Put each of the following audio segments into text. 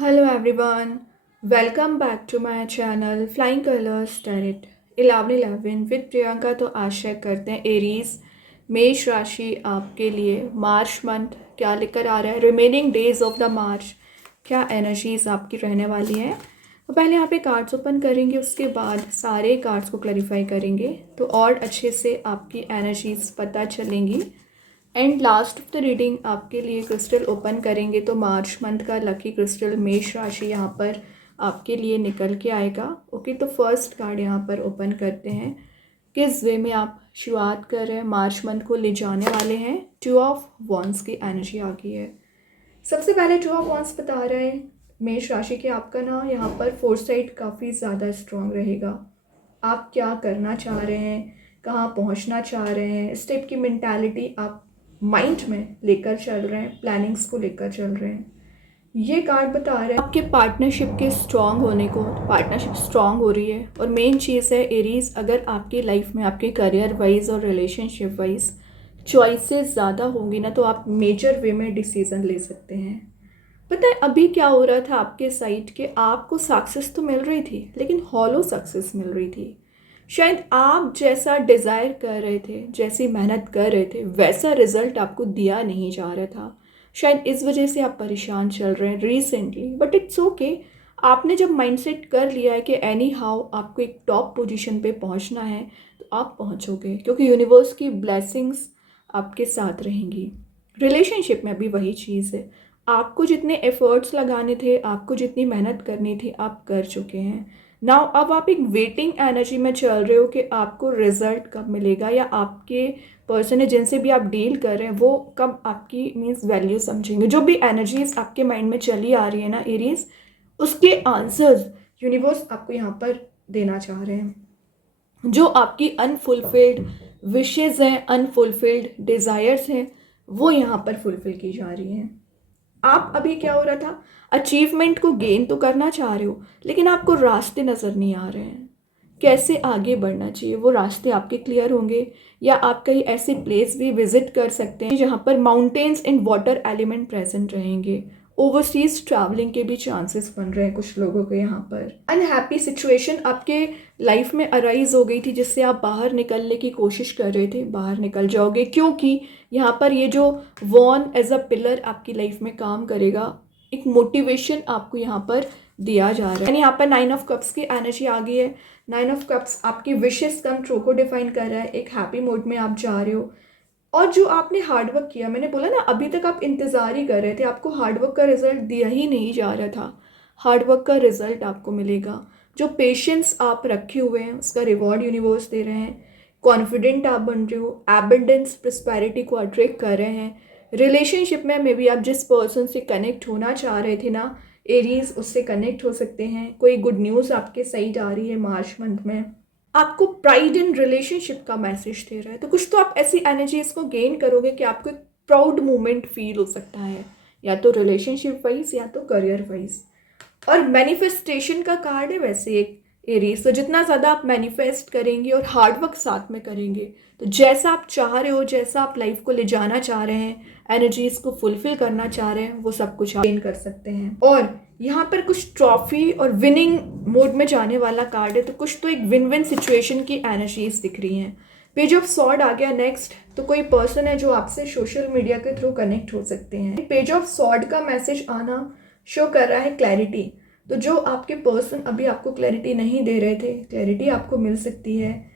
Hello everyone, welcome back to my channel Flying Colors Tarot 1111 with Priyanka. तो आशा करते हैं Aries मेष राशि आपके लिए मार्च मंथ क्या लेकर आ रहा है, रिमेनिंग डेज ऑफ द मार्च क्या एनर्जीज आपकी रहने वाली हैं। तो पहले यहाँ पे कार्ड्स ओपन करेंगे, उसके बाद सारे कार्ड्स को क्लैरिफाई करेंगे तो और अच्छे से आपकी एनर्जीज पता चलेंगी। And last of the reading आपके लिए क्रिस्टल ओपन करेंगे तो मार्च मंथ का लकी क्रिस्टल मेष राशि यहाँ पर आपके लिए निकल के आएगा। ओके, तो फर्स्ट कार्ड यहाँ पर ओपन करते हैं, किस वे में आप शुरुआत कर रहे हैं, मार्च मंथ को ले जाने वाले हैं। टू ऑफ वॉन्ड्स की एनर्जी आ गई है। सबसे पहले टू ऑफ वॉन्ड्स बता रहा है मेष राशि के आपका ना यहाँ पर फोरसाइट काफ़ी ज़्यादा स्ट्रॉन्ग रहेगा। आप क्या करना चाह रहे हैं, कहाँ पहुँचना चाह रहे हैं, इस टाइप की मेंटालिटी आप माइंड में लेकर चल रहे हैं, प्लानिंग्स को लेकर चल रहे हैं। ये कार्ड बता रहा है आपके पार्टनरशिप के स्ट्रॉन्ग होने को, पार्टनरशिप स्ट्रॉन्ग हो रही है। और मेन चीज़ है एरीज, अगर आपकी लाइफ में आपके करियर वाइज और रिलेशनशिप वाइज चॉइसेस ज़्यादा होंगी ना तो आप मेजर वे में डिसीज़न ले सकते हैं। पता है अभी क्या हो रहा था आपके साइड के, आपको सक्सेस तो मिल रही थी लेकिन हॉलो सक्सेस मिल रही थी। शायद आप जैसा डिज़ायर कर रहे थे, जैसी मेहनत कर रहे थे, वैसा रिजल्ट आपको दिया नहीं जा रहा था। शायद इस वजह से आप परेशान चल रहे हैं रिसेंटली, बट इट्स ओके। आपने जब माइंडसेट कर लिया है कि एनी हाउ आपको एक टॉप पोजीशन पे पहुंचना है तो आप पहुंचोगे, क्योंकि यूनिवर्स की ब्लेसिंग्स आपके साथ रहेंगी। रिलेशनशिप में भी वही चीज़ है, आपको जितने एफर्ट्स लगाने थे, आपको जितनी मेहनत करनी थी, आप कर चुके हैं। नाउ अब आप एक वेटिंग एनर्जी में चल रहे हो कि आपको रिजल्ट कब मिलेगा, या आपके पर्सन है जिनसे भी आप डील कर रहे हैं वो कब आपकी मीन्स वैल्यू समझेंगे। जो भी एनर्जीज आपके माइंड में चली आ रही है ना एरीज, उसके आंसर्स यूनिवर्स आपको यहाँ पर देना चाह रहे हैं। जो आपकी अनफुलफिल्ड विशेज़ हैं, अनफुलफिल्ड डिज़ायर्स हैं, वो यहाँ पर फुलफिल की जा रही हैं। आप अभी क्या हो रहा था, अचीवमेंट को गेन तो करना चाह रहे हो लेकिन आपको रास्ते नज़र नहीं आ रहे हैं, कैसे आगे बढ़ना चाहिए वो रास्ते आपके क्लियर होंगे। या आप कहीं ऐसे प्लेस भी विजिट कर सकते हैं जहाँ पर mountains and water element present रहेंगे। ओवरसीज ट्रैवलिंग के भी चांसेस बन रहे हैं कुछ लोगों के यहाँ पर। अनहैप्पी सिचुएशन आपके लाइफ में अराइज हो गई थी जिससे आप बाहर निकलने की कोशिश कर रहे थे, बाहर निकल जाओगे, क्योंकि यहाँ पर ये जो वॉन एज अ पिलर आपकी लाइफ में काम करेगा, एक मोटिवेशन आपको यहाँ पर दिया जा रहा है। यहाँ पर 9 ऑफ कप्स की एनर्जी आ गई है। 9 ऑफ कप्स आपकी विशेस कम ट्रू को डिफाइन कर रहा है। एक हैप्पी मोड में आप जा रहे हो, और जो आपने हार्डवर्क किया, मैंने बोला ना अभी तक आप इंतज़ार ही कर रहे थे, आपको हार्डवर्क का रिजल्ट दिया ही नहीं जा रहा था, हार्डवर्क का रिजल्ट आपको मिलेगा। जो पेशेंस आप रखे हुए हैं उसका रिवॉर्ड यूनिवर्स दे रहे हैं। कॉन्फिडेंट आप बन रहे हो, एबंडेंस प्रॉस्पेरिटी को अट्रैक्ट कर रहे हैं। रिलेशनशिप में मे बी आप जिस पर्सन से कनेक्ट होना चाह रहे थे ना एरीज, उससे कनेक्ट हो सकते हैं। कोई गुड न्यूज़ आपके साइड आ रही है मार्च मंथ में, आपको प्राइड इन रिलेशनशिप का मैसेज दे रहा है। तो कुछ तो आप ऐसी एनर्जीज को गेन करोगे कि आपको एक प्राउड मोमेंट फील हो सकता है, या तो रिलेशनशिप वाइज या तो करियर वाइज। और मैनिफेस्टेशन का कार्ड है वैसे एक एरीज, तो जितना ज़्यादा आप मैनिफेस्ट करेंगे और हार्डवर्क साथ में करेंगे तो जैसा आप चाह रहे हो, जैसा आप लाइफ को ले जाना चाह रहे हैं, एनर्जीज को फुलफिल करना चाह रहे हैं, वो सब कुछ आप गेन कर सकते हैं। और यहाँ पर कुछ ट्रॉफी और विनिंग मोड में जाने वाला कार्ड है, तो कुछ तो एक विन विन सिचुएशन की एनर्जीज दिख रही हैं। पेज ऑफ सॉर्ड आ गया नेक्स्ट, तो कोई पर्सन है जो आपसे सोशल मीडिया के थ्रू कनेक्ट हो सकते हैं। पेज ऑफ सॉर्ड का मैसेज आना शो कर रहा है क्लैरिटी। तो जो आपके पर्सन अभी आपको क्लैरिटी नहीं दे रहे थे, क्लैरिटी आपको मिल सकती है।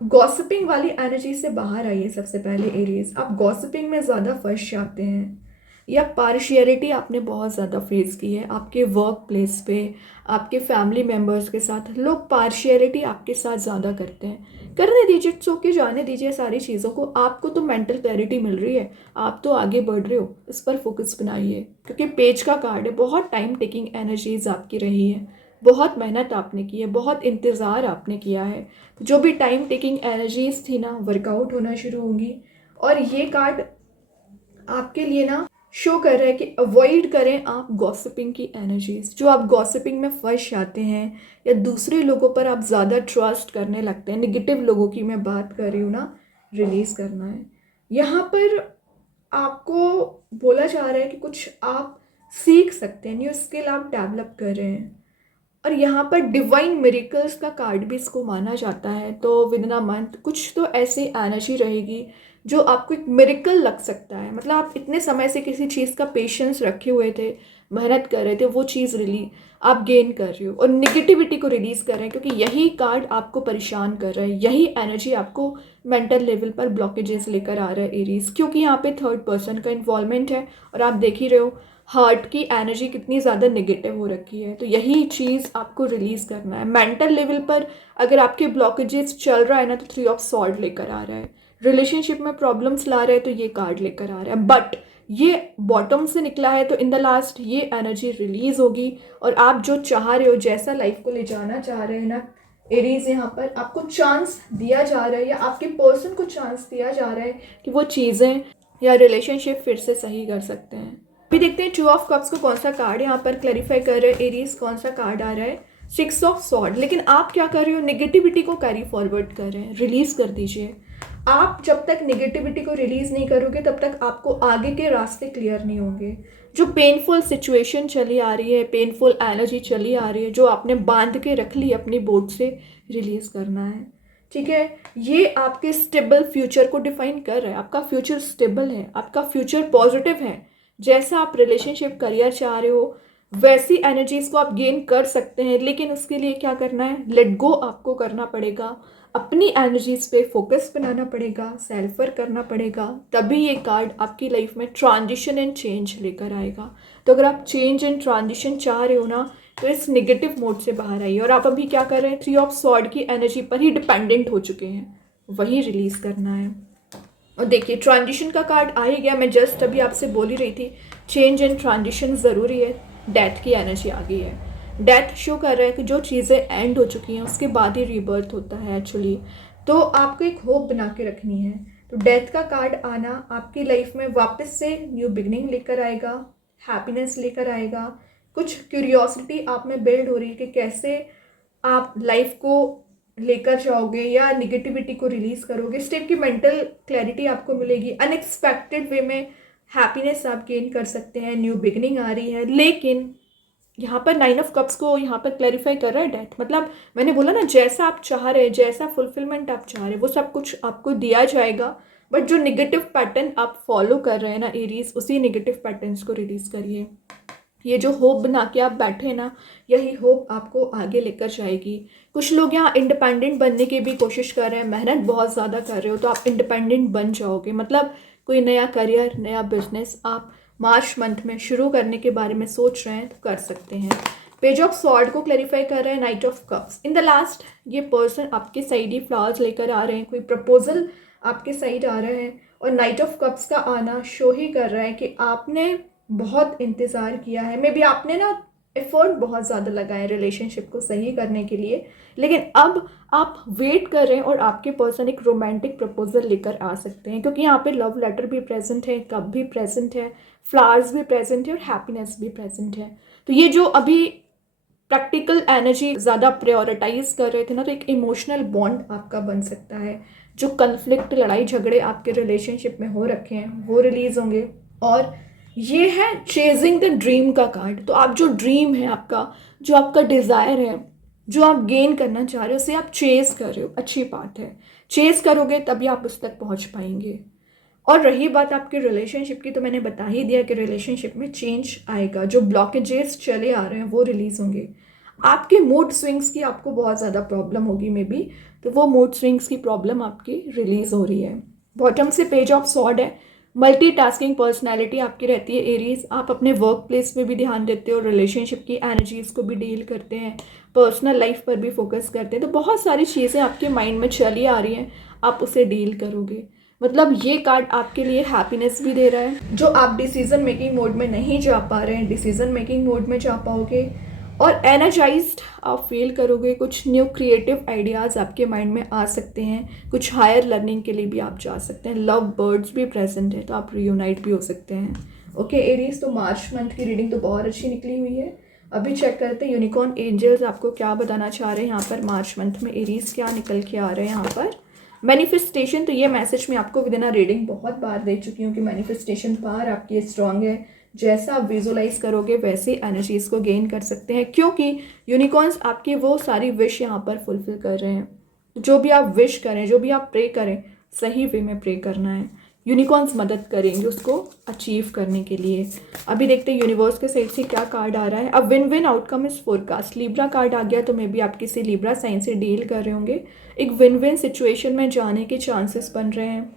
गॉसिपिंग वाली एनर्जी से बाहर आइए। सबसे पहले एरीज, आप गॉसिपिंग में ज़्यादा फंस जाते हैं, या पार्शियलिटी आपने बहुत ज़्यादा फेस की है आपके वर्क प्लेस पे, आपके फैमिली मेम्बर्स के साथ लोग पार्शियलिटी आपके साथ ज़्यादा करते हैं। करने दीजिए, इट्स ओके, जाने दीजिए सारी चीज़ों को। आपको तो मेंटल क्लैरिटी मिल रही है, आप तो आगे बढ़ रहे हो, इस पर फोकस बनाइए। क्योंकि पेज का कार्ड है, बहुत टाइम टेकिंग एनर्जीज आपकी रही है, बहुत मेहनत आपने की है, बहुत इंतज़ार आपने किया है। जो भी टाइम टेकिंग एनर्जीज थी ना, वर्कआउट होना शुरू होंगी। और ये कार्ड आपके लिए ना शो कर रहा है कि अवॉइड करें आप गॉसिपिंग की एनर्जीज। जो आप गॉसिपिंग में फंस जाते हैं या दूसरे लोगों पर आप ज़्यादा ट्रस्ट करने लगते हैं, निगेटिव लोगों की मैं बात कर रही हूँ ना, रिलीज़ करना है। यहाँ पर आपको बोला जा रहा है कि कुछ आप सीख सकते हैं, न्यू स्किल आप डेवलप कर रहे हैं। और यहाँ पर डिवाइन मिरेकल्स का कार्ड भी इसको माना जाता है। तो विद इन अ मंथ कुछ तो ऐसी एनर्जी रहेगी जो आपको एक मिरेकल लग सकता है। मतलब आप इतने समय से किसी चीज़ का पेशेंस रखे हुए थे, मेहनत कर रहे थे, वो चीज़ आप गेन कर रहे हो और निगेटिविटी को रिलीज़ कर रहे हैं, क्योंकि यही कार्ड आपको परेशान कर रहा है, यही एनर्जी आपको मेंटल लेवल पर ब्लॉकेजेस लेकर आ रहा है एरीज, क्योंकि यहाँ पे थर्ड पर्सन का इन्वॉल्वमेंट है। और आप देख ही रहे हो हार्ट की एनर्जी कितनी ज़्यादा नेगेटिव हो रखी है। तो यही चीज़ आपको रिलीज़ करना है मेंटल लेवल पर। अगर आपके ब्लॉकेजेस चल रहा है ना, तो 3 ऑफ सॉर्ड लेकर आ रहा है। रिलेशनशिप में प्रॉब्लम्स ला रहे हैं, तो ये कार्ड लेकर आ रहा है। बट ये बॉटम से निकला है, तो इन द लास्ट ये एनर्जी रिलीज़ होगी और आप जो चाह रहे हो, जैसा लाइफ को ले जाना चाह रहे हैं ना एरीज, यहाँ पर आपको चांस दिया जा रहा है या आपके पर्सन को चांस दिया जा रहा है कि वो चीज़ें या रिलेशनशिप फिर से सही कर सकते हैं। अभी देखते हैं 2 ऑफ कप्स को कौन सा कार्ड यहाँ पर क्लैरिफाई कर रहे हैं एरीज, कौन सा कार्ड आ रहा है 6 ऑफ सॉर्ड। लेकिन आप क्या कर रहे हो, नेगेटिविटी को कैरी फॉरवर्ड कर रहे हैं, रिलीज कर दीजिए। आप जब तक नेगेटिविटी को रिलीज नहीं करोगे तब तक आपको आगे के रास्ते क्लियर नहीं होंगे। जो पेनफुल सिचुएशन चली आ रही है, पेनफुल एनर्जी चली आ रही है, जो आपने बांध के रख ली अपनी बोट से, रिलीज करना है। ठीक है, ये आपके स्टेबल फ्यूचर को डिफाइन कर रहा है। आपका फ्यूचर स्टेबल है, आपका फ्यूचर पॉजिटिव है। जैसा आप रिलेशनशिप करियर चाह रहे हो वैसी एनर्जीज को आप गेन कर सकते हैं, लेकिन उसके लिए क्या करना है, लेट गो आपको करना पड़ेगा। अपनी एनर्जीज पे फोकस बनाना पड़ेगा, सेल्फ वर्क करना पड़ेगा, तभी ये कार्ड आपकी लाइफ में ट्रांजिशन एंड चेंज लेकर आएगा। तो अगर आप चेंज एंड ट्रांजिशन चाह रहे हो ना, तो इस नेगेटिव मोड से बाहर आइए। और आप अभी क्या कर रहे हैं, 3 ऑफ सॉर्ड की एनर्जी पर ही डिपेंडेंट हो चुके हैं, वही रिलीज करना है। और देखिए ट्रांजिशन का कार्ड आ ही गया। मैं जस्ट अभी आपसे बोल ही रही थी चेंज एंड ट्रांजिशन ज़रूरी है। डेथ की एनर्जी आ गई है। डेथ शो कर रहा है कि जो चीज़ें एंड हो चुकी हैं उसके बाद ही रीबर्थ होता है एक्चुअली। तो आपको एक होप बना के रखनी है। तो डेथ का कार्ड आना आपकी लाइफ में वापस से न्यू बिगनिंग लेकर आएगा, हैप्पीनेस लेकर आएगा। कुछ क्यूरियोसिटी आप में बिल्ड हो रही है कि कैसे आप लाइफ को लेकर जाओगे या निगेटिविटी को रिलीज करोगे। इस टाइप की मेंटल क्लैरिटी आपको मिलेगी। अनएक्सपेक्टेड वे में हैप्पीनेस आप गेन कर सकते हैं, न्यू बिगनिंग आ रही है। लेकिन यहाँ पर 9 ऑफ कप्स को यहाँ पर क्लैरिफाई कर रहा है डेथ। मतलब मैंने बोला ना, जैसा आप चाह रहे हैं, जैसा फुलफिलमेंट आप चाह रहे हैं, वो सब कुछ आपको दिया जाएगा। बट जो निगेटिव पैटर्न आप फॉलो कर रहे हैं ना एरीज, उसी निगेटिव पैटर्न्स को रिलीज करिए। ये जो होप बना के आप बैठे ना, यही होप आपको आगे लेकर जाएगी। कुछ लोग यहाँ इंडिपेंडेंट बनने की भी कोशिश कर रहे हैं, मेहनत बहुत ज़्यादा कर रहे हो, तो आप इंडिपेंडेंट बन जाओगे। मतलब कोई नया करियर, नया बिजनेस आप मार्च मंथ में शुरू करने के बारे में सोच रहे हैं तो कर सकते हैं। पेज ऑफ सॉर्ड को क्लैरिफाई कर रहे हैं night of cups. In the last ये पर्सन आपके साइड ही फ्लावर्स लेकर आ रहे हैं, कोई प्रपोजल आपके साइड आ रहा है। और नाइट ऑफ कप्स का आना शो ही कर रहा है कि आपने बहुत इंतज़ार किया है। मे बी आपने ना एफर्ट बहुत ज़्यादा लगाए रिलेशनशिप को सही करने के लिए, लेकिन अब आप वेट कर रहे हैं और आपके पर्सन एक रोमांटिक प्रपोजल लेकर आ सकते हैं, क्योंकि यहाँ पे लव लेटर भी प्रेजेंट है, कप भी प्रेजेंट है, फ्लावर्स भी प्रेजेंट है और हैप्पीनेस भी प्रेजेंट है। तो ये जो अभी प्रैक्टिकल एनर्जी ज़्यादा प्रायोरिटाइज कर रहे थे ना, तो एक इमोशनल बॉन्ड आपका बन सकता है। जो कन्फ्लिक्ट, लड़ाई झगड़े आपके रिलेशनशिप में हो रखे हैं वो रिलीज होंगे। और ये है चेजिंग द ड्रीम का कार्ड। तो आप जो ड्रीम है आपका, जो आपका डिज़ायर है, जो आप गेन करना चाह रहे हो, उसे आप चेज कर रहे हो, अच्छी बात है। चेज करोगे तभी आप उस तक पहुंच पाएंगे। और रही बात आपके रिलेशनशिप की, तो मैंने बता ही दिया कि रिलेशनशिप में चेंज आएगा। जो ब्लॉकेजेस चले आ रहे हैं वो रिलीज होंगे। आपके मूड स्विंग्स की आपको बहुत ज़्यादा प्रॉब्लम होगी मे बी, तो वो मूड स्विंग्स की प्रॉब्लम आपकी रिलीज हो रही है। बॉटम से पेज ऑफ सॉर्ड है। मल्टीटास्किंग पर्सनैलिटी आपकी रहती है एरीज। आप अपने वर्क प्लेस में भी ध्यान देते हो, रिलेशनशिप की एनर्जीज़ को भी डील करते हैं, पर्सनल लाइफ पर भी फोकस करते हैं। तो बहुत सारी चीज़ें आपके माइंड में चली आ रही हैं, आप उसे डील करोगे। मतलब ये कार्ड आपके लिए हैप्पीनेस भी दे रहा है। जो आप डिसीजन मेकिंग मोड में नहीं जा पा रहे हैं, डिसीजन मेकिंग मोड में जा पाओगे और एनर्जाइज्ड आप फील करोगे। कुछ न्यू क्रिएटिव आइडियाज़ आपके माइंड में आ सकते हैं। कुछ हायर लर्निंग के लिए भी आप जा सकते हैं। लव बर्ड्स भी प्रेजेंट है, तो आप रियूनाइट भी हो सकते हैं। ओके एरीज, तो मार्च मंथ की रीडिंग तो बहुत अच्छी निकली हुई है। अभी चेक करते हैं यूनिकॉर्न एंजल्स आपको क्या बताना चाह रहे हैं यहाँ पर मार्च मंथ में। एरीज क्या निकल के आ रहे हैं यहाँ पर। मैनिफेस्टेशन, तो ये मैसेज मैं आपको विद इन अ रीडिंग बहुत बार दे चुकी हूँ कि मैनिफेस्टेशन पावर आपकी स्ट्रांग है। जैसा आप विजुलाइज करोगे वैसे एनर्जीज को गेन कर सकते हैं, क्योंकि यूनिकॉर्न्स आपकी वो सारी विश यहाँ पर फुलफिल कर रहे हैं। जो भी आप विश करें, जो भी आप प्रे करें, सही वे में प्रे करना है। यूनिकॉर्न्स मदद करेंगे उसको अचीव करने के लिए। अभी देखते हैं यूनिवर्स के साइड से क्या कार्ड आ रहा है। अब win win outcome is forecast, Libra card आ गया, तो मे बी आप किसी लिब्रा साइन से डील कर रहे होंगे। एक विन विन सिचुएशन में जाने के चांसेस बन रहे हैं।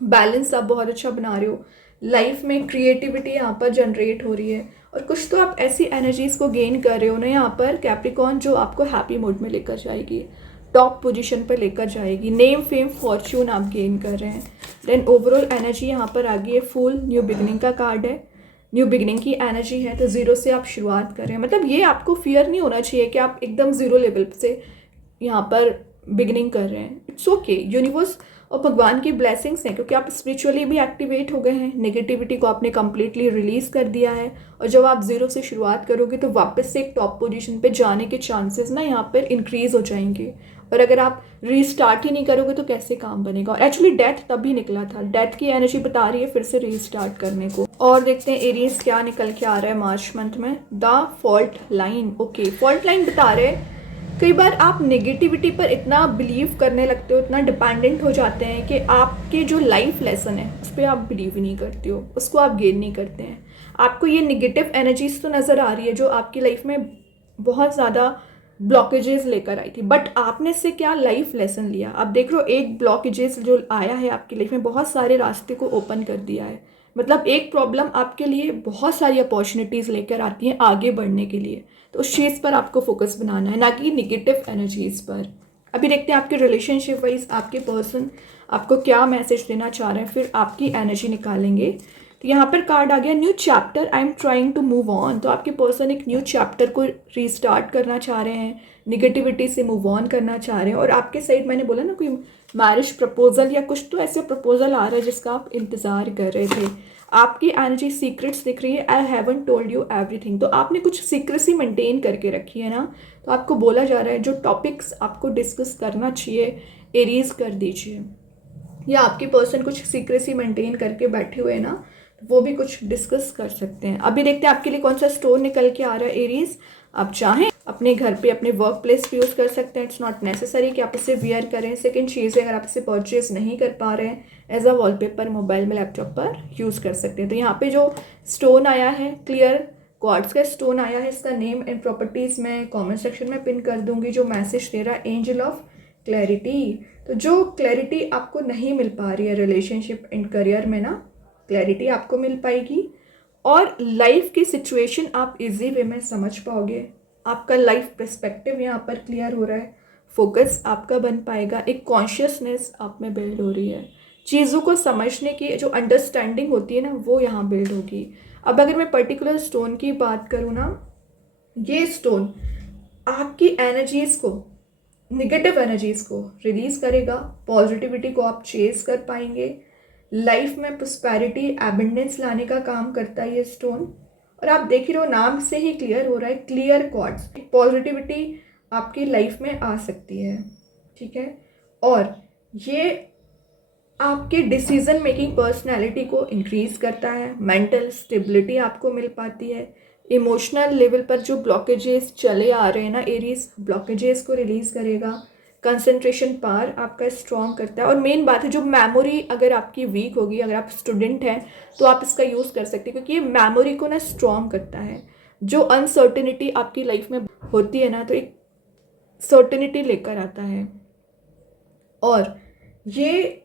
बैलेंस आप बहुत अच्छा बना रहे हो। लाइफ में क्रिएटिविटी यहाँ पर जनरेट हो रही है, और कुछ तो आप ऐसी एनर्जीज को गेन कर रहे हो ना यहाँ पर कैप्रिकॉर्न, जो आपको हैप्पी मूड में लेकर जाएगी, टॉप पोजीशन पर लेकर जाएगी। नेम फेम फॉर्च्यून आप गेन कर रहे हैं। देन ओवरऑल एनर्जी यहाँ पर आ गई है फुल न्यू बिगनिंग का कार्ड है। न्यू बिगनिंग की एनर्जी है, तो ज़ीरो से आप शुरुआत कर रहे हैं। मतलब ये आपको फियर नहीं होना चाहिए कि आप एकदम ज़ीरो लेवल से यहाँ पर बिगनिंग कर रहे हैं। इट्स ओके, यूनिवर्स और भगवान की ब्लेसिंग्स हैं, क्योंकि आप स्पिरिचुअली भी एक्टिवेट हो गए हैं। नेगेटिविटी को आपने कम्प्लीटली रिलीज कर दिया है, और जब आप ज़ीरो से शुरुआत करोगे तो वापस से एक टॉप पोजीशन पे जाने के चांसेस ना यहाँ पर इंक्रीज हो जाएंगे। और अगर आप रीस्टार्ट ही नहीं करोगे तो कैसे काम बनेगा। और एक्चुअली डेथ तभी निकला था, डेथ की एनर्जी बता रही है फिर से रीस्टार्ट करने को। और देखते हैं एरियस क्या निकल के आ रहा है मार्च मंथ में। The fault line, okay, fault line बता रहे हैं कई बार आप नेगेटिविटी पर इतना बिलीव करने लगते हो, इतना डिपेंडेंट हो जाते हैं कि आपके जो लाइफ लेसन है उस पर आप बिलीव ही नहीं करते हो, उसको आप गेन नहीं करते हैं। आपको ये नेगेटिव एनर्जीज तो नज़र आ रही है जो आपकी लाइफ में बहुत ज़्यादा ब्लॉकेजेस लेकर आई थी, बट आपने से क्या लाइफ लेसन लिया। आप देख रहे हो एक ब्लॉकेजेस जो आया है आपकी लाइफ में बहुत सारे रास्ते को ओपन कर दिया है। मतलब एक प्रॉब्लम आपके लिए बहुत सारी अपॉर्चुनिटीज़ लेकर आती हैं आगे बढ़ने के लिए। तो उस चीज़ पर आपको फोकस बनाना है, ना कि निगेटिव एनर्जीज पर। अभी देखते हैं आपके रिलेशनशिप वाइज आपके पर्सन आपको क्या मैसेज देना चाह रहे हैं, फिर आपकी एनर्जी निकालेंगे। तो यहाँ पर कार्ड आ गया new chapter, I am trying to move on. तो आपके पर्सन एक न्यू चैप्टर को रीस्टार्ट करना चाह रहे हैं, निगेटिविटी से मूव ऑन करना चाह रहे हैं। और आपके साइड मैंने बोला ना कोई मैरिज प्रपोजल या कुछ तो ऐसे प्रपोजल आ रहा है जिसका आप इंतज़ार कर रहे थे। आपकी एनर्जी सीक्रेट्स दिख रही है, I haven't told you everything. तो आपने कुछ सीक्रेसी मेंटेन करके रखी है ना, तो आपको बोला जा रहा है जो टॉपिक्स आपको डिस्कस करना चाहिए एरीज कर दीजिए। या आपके पर्सन कुछ सीक्रेसी मेंटेन करके बैठे हुए हैं ना, वो भी कुछ डिस्कस कर सकते हैं। अभी देखते हैं आपके लिए कौन सा स्टोन निकल के आ रहा है एरीज। आप चाहें अपने घर पे अपने वर्क प्लेस पे यूज़ कर सकते हैं, इट्स नॉट नेसेसरी कि आप इसे वियर करें। सेकंड चीज़ है, अगर आप इसे परचेज नहीं कर पा रहे हैं एज अ वॉलपेपर मोबाइल में लैपटॉप पर यूज़ कर सकते हैं। तो यहाँ पे जो स्टोन आया है क्लियर क्वार्ट्ज का स्टोन आया है, इसका नेम एंड प्रॉपर्टीज़ मैं कॉमेंट सेक्शन में पिन कर दूंगी। जो मैसेज दे रहा है एंजल ऑफ क्लैरिटी, तो जो क्लैरिटी आपको नहीं मिल पा रही है रिलेशनशिप एंड करियर में ना, क्लैरिटी आपको मिल पाएगी। और लाइफ की सिचुएशन आप इजी वे में समझ पाओगे। आपका लाइफ पर्सपेक्टिव यहाँ पर क्लियर हो रहा है, फोकस आपका बन पाएगा, एक कॉन्शियसनेस आप में बिल्ड हो रही है। चीज़ों को समझने की जो अंडरस्टैंडिंग होती है ना, वो यहाँ बिल्ड होगी। अब अगर मैं पर्टिकुलर स्टोन की बात करूँ ना, ये स्टोन आपकी एनर्जीज़ को, निगेटिव एनर्जीज़ को रिलीज़ करेगा, पॉजिटिविटी को आप चेस कर पाएंगे। लाइफ में प्रॉस्पेरिटी एबंडेंस लाने का काम करता है ये स्टोन। और आप देख रहे हो नाम से ही क्लियर हो रहा है, क्लियर क्वार्ट्ज, पॉजिटिविटी आपकी लाइफ में आ सकती है, ठीक है। और ये आपके डिसीजन मेकिंग पर्सनैलिटी को इंक्रीज करता है, मेंटल स्टेबिलिटी आपको मिल पाती है। इमोशनल लेवल पर जो ब्लॉकेजेस चले आ रहे हैं ना, एरीज ब्लॉकेजेस को रिलीज करेगा। कंसंट्रेशन पावर आपका स्ट्रॉन्ग करता है। और मेन बात है, जो मेमोरी अगर आपकी वीक होगी, अगर आप स्टूडेंट हैं तो आप इसका यूज़ कर सकते हैं, क्योंकि ये मेमोरी को ना स्ट्रॉन्ग करता है। जो अनसर्टेनिटी आपकी लाइफ में होती है ना, तो एक सर्टेनिटी लेकर आता है। और ये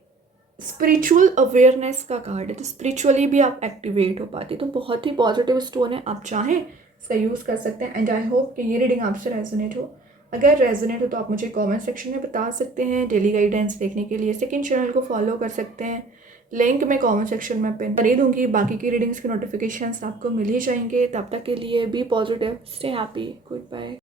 स्पिरिचुअल अवेयरनेस का कार्ड है, तो स्पिरिचुअली भी आप एक्टिवेट हो पाते, तो बहुत ही पॉजिटिव स्टोन है। आप चाहें इसका यूज़ कर सकते हैं। एंड आई होप कि ये रीडिंग आपसे रेजोनेट हो। अगर रेजोनेट हो तो आप मुझे कमेंट सेक्शन में बता सकते हैं। डेली गाइडेंस देखने के लिए सेकंड चैनल को फॉलो कर सकते हैं, लिंक मैं कमेंट सेक्शन में पिन कर दूंगी। बाकी की रीडिंग्स के नोटिफिकेशंस आपको मिल ही जाएंगे। तब तक के लिए be positive, stay happy, good bye.